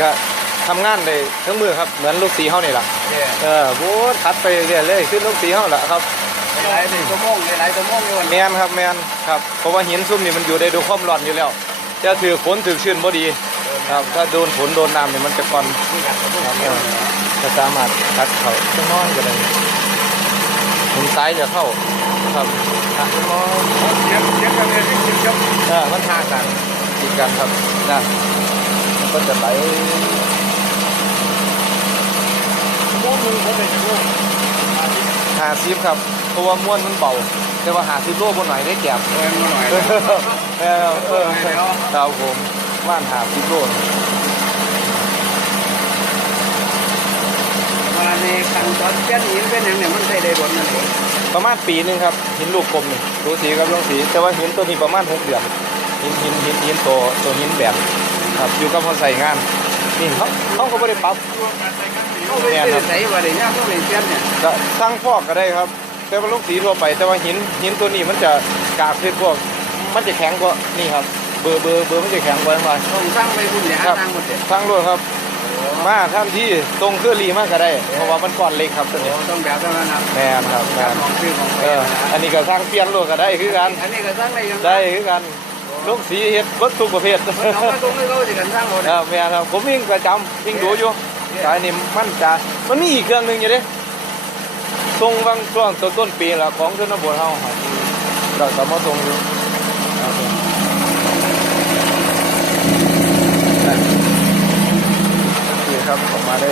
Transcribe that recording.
ก็ทำงานได้ทั้งมือครับเหมือนลูกสีเฮานี่ล่ะเนี่ยเออบูดคัดไปเรื่อยเลยขึ้นลูกสีเฮาล่ะครับหลายชั่วโมงหลายชั่วโมงอยู่วันแมนครับแมนครับเพราะว่าหินซุ่มนี่มันอยู่ได้ด้วยความร้อนอยู่แล้วจะถือฝนถือชื้นบ่ดีครับถ้าโดนฝนโดนน้ำนี่มันจะก่อนนี่ครับครับเออจะสามารถคัดเขาข้างนอกก็ได้หมุนซ้ายจะเข้าครับอะข้างนอกเสียงเสียงกันเลยที่คิดครับเออมันห่างกันติดกันครับนะมัน ก็จะไหลชั่วโมงนึงเขาเป็นชั่วโมงหาซิบครับเพราะว่าม้วนมันเบา แต่ว่าหาซิบโลบนไหนได้แก็บเดินมาหน่อยเออเออเออครับผมว่านหาซิบโลมาในขั้นตอนเปลี่ยนหินเป็นอย่างเนี่ยมันใช้ได้ผลนั่นเองประมาณปีหนึงครับหินลูกกลมนี่ดูสีกับลงสี แต่ว่าหินตัวนี้ประมาณหกเดือนหินหินหินหินตัวตัวหินแบบ ครับอยู่กับเขาใส่งานนี่เขาเขาก็ไม่ได้ปรับเขาไปใส่ว่าได้เนี่ยเขาไปเปลี่ยนเนี่ยก็สร้างฟอกก็ได้ครับ แต่ว่าลูกสีทั่วไป แต่ว่าหินหินตัวนี้มันจะกากขึ้นพวก มันจะแข็งกว่านี่ครับ เบอร์เบอร์เบอร์มันจะแข็งกว่าทั้งหลายต้องสร้างไปบุญญาครับสร้างหมดเลยสร้างด้วยครับมาท่านที่ตรงเครือรีมากก็ได้ เพราะว่ามันก้อนเล็กครับตัวนี้ต้องแบบนั้นนะแม่นครับกาแม่รนของชื่อของเอออันนี้ก็สร้างเปลี่ยนโลกก็ได้คือกัน อันนี้ก็สร้างได้ยังได้คือกัน ลูกสีเฮ็ดวัตถุประเภทมันเอาไปตรงนี้เขาจะกันสร้างหมดครับแม่นครับผมวิ่งประจำวิ่งดูอยู่สายนี่มันจะมันมีอีกเครื่องหนึงอยู่เด้ตรงบางช่วงต้นต้นปีละของชนบทเฮาครับเราสามารถตรงอยู่ครับผมโอเคครับออกมาได้